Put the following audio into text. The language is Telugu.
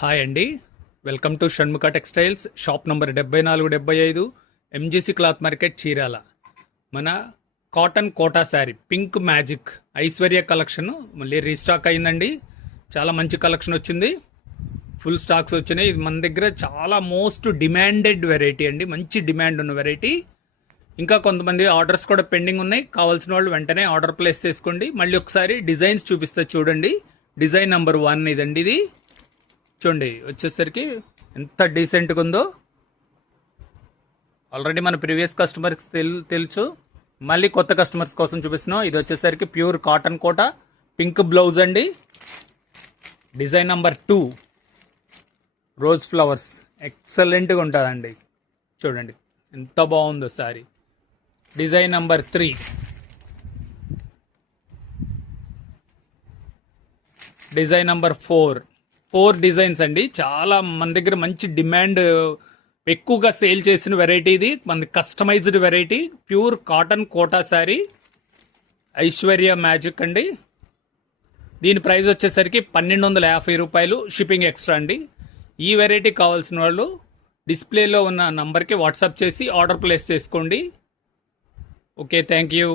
హాయ్ అండి, welcome to Shanmukha textiles. Shop number 7475 MGC cloth market, Chirala. మన cotton Kota sari pink magic Aishwarya collection మళ్ళీ రీస్టాక్ అయిందండి. చాలా మంచి కలెక్షన్ వచ్చింది, ఫుల్ స్టాక్స్ వచ్చినాయి. ఇది మన దగ్గర చాలా మోస్ట్ డిమాండెడ్ వెరైటీ అండి, మంచి డిమాండ్ ఉన్న వెరైటీ. ఇంకా కొంతమంది ఆర్డర్స్ కూడా పెండింగ్ ఉన్నాయి. కావాల్సిన వాళ్ళు వెంటనే ఆర్డర్ ప్లేస్ చేసుకోండి. మళ్ళీ ఒకసారి డిజైన్స్ చూపిస్తే చూడండి. డిజైన్ నెంబర్ 1 ఇదండి. ఇది చూడండి, వచ్చేసరికి ఎంత డీసెంట్గా ఉందో. ఆల్రెడీ మన ప్రీవియస్ కస్టమర్స్ తెలుసు, మళ్ళీ కొత్త కస్టమర్స్ కోసం చూపిస్తున్నాం. ఇది వచ్చేసరికి ప్యూర్ కాటన్ కోట, పింక్ బ్లౌజ్ అండి. డిజైన్ నెంబర్ 2 రోజ్ ఫ్లవర్స్, ఎక్సలెంట్గా ఉంటుందండి. చూడండి ఎంత బాగుందో sorry. Design number 3 design number 4 designs అండి. చాలా మన దగ్గర మంచి డిమాండ్, ఎక్కువగా సేల్ చేసిన వెరైటీ ఇది. మన customised variety, pure cotton Kota sari Aishwarya magic అండి. దీని ప్రైస్ వచ్చేసరికి 1250 రూపాయలు, షిప్పింగ్ ఎక్స్ట్రా అండి. ఈ వెరైటీ కావాల్సిన వాళ్ళు డిస్ప్లేలో ఉన్న నంబర్కి వాట్సాప్ చేసి ఆర్డర్ ప్లేస్ చేసుకోండి. Okay, thank you.